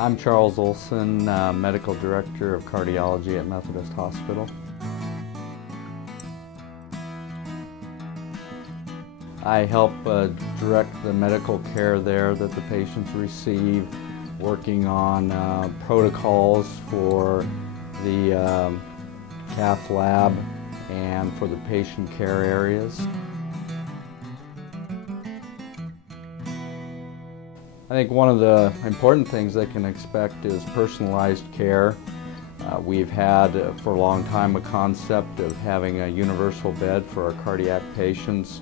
I'm Charles Olson, Medical Director of Cardiology at Methodist Hospital. I help direct the medical care there that the patients receive, working on protocols for the cath lab and for the patient care areas. I think one of the important things they can expect is personalized care. We've had for a long time a concept of having a universal bed for our cardiac patients,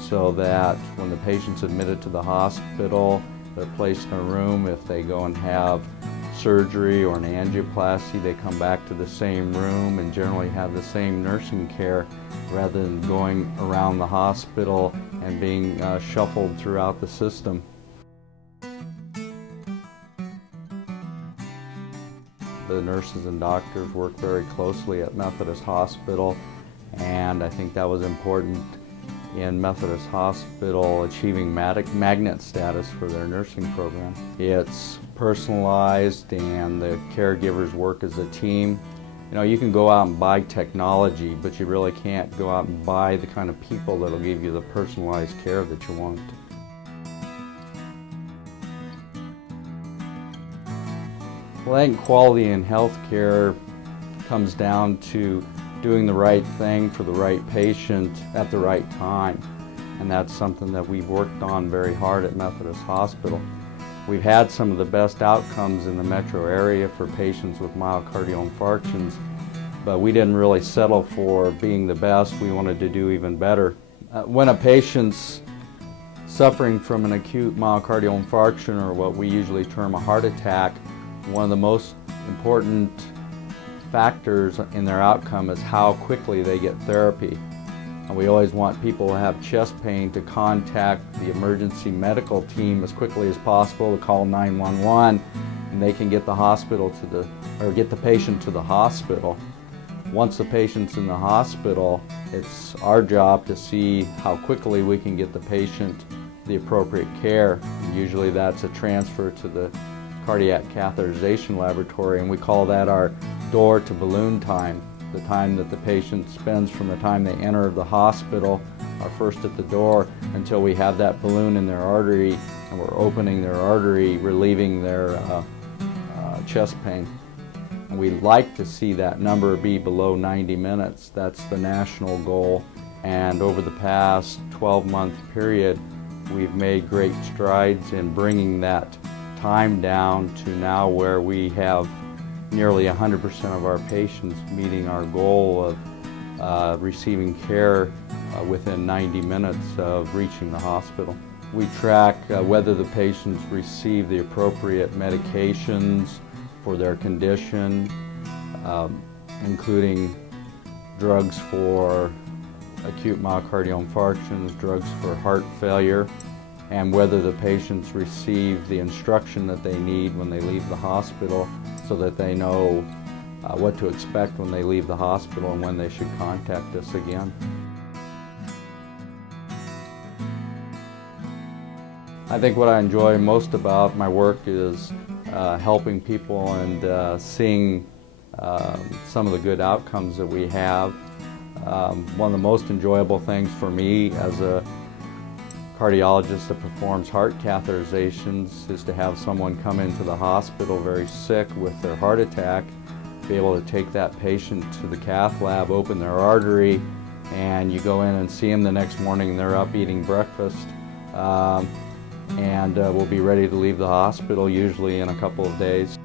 so that when the patient's admitted to the hospital, they're placed in a room. If they go and have surgery or an angioplasty, they come back to the same room and generally have the same nursing care rather than going around the hospital and being shuffled throughout the system. The nurses and doctors work very closely at Methodist Hospital, and I think that was important in Methodist Hospital achieving magnet status for their nursing program. It's personalized and the caregivers work as a team. You know, you can go out and buy technology, but you really can't go out and buy the kind of people that'll give you the personalized care that you want. Well, I think quality in healthcare comes down to doing the right thing for the right patient at the right time. And that's something that we've worked on very hard at Methodist Hospital. We've had some of the best outcomes in the metro area for patients with myocardial infarctions, but we didn't really settle for being the best. We wanted to do even better. When a patient's suffering from an acute myocardial infarction, or what we usually term a heart attack, one of the most important factors in their outcome is how quickly they get therapy. And we always want people who have chest pain to contact the emergency medical team as quickly as possible, to call 911, and they can get the hospital get the patient to the hospital. Once the patient's in the hospital, it's our job to see how quickly we can get the patient the appropriate care. And usually that's a transfer to the cardiac catheterization laboratory, and we call that our door to balloon time, the time that the patient spends from the time they enter the hospital, or first at the door, until we have that balloon in their artery and we're opening their artery, relieving their chest pain. And we like to see that number be below 90 minutes. That's the national goal, and over the past 12-month period we've made great strides in bringing that time down to now where we have nearly 100% of our patients meeting our goal of receiving care within 90 minutes of reaching the hospital. We track whether the patients receive the appropriate medications for their condition, including drugs for acute myocardial infarctions, drugs for heart failure, and whether the patients receive the instruction that they need when they leave the hospital, so that they know what to expect when they leave the hospital and when they should contact us again. I think what I enjoy most about my work is helping people and seeing some of the good outcomes that we have. One of the most enjoyable things for me as a cardiologist that performs heart catheterizations is to have someone come into the hospital very sick with their heart attack, be able to take that patient to the cath lab, open their artery, and you go in and see them the next morning and they're up eating breakfast, and we'll be ready to leave the hospital usually in a couple of days.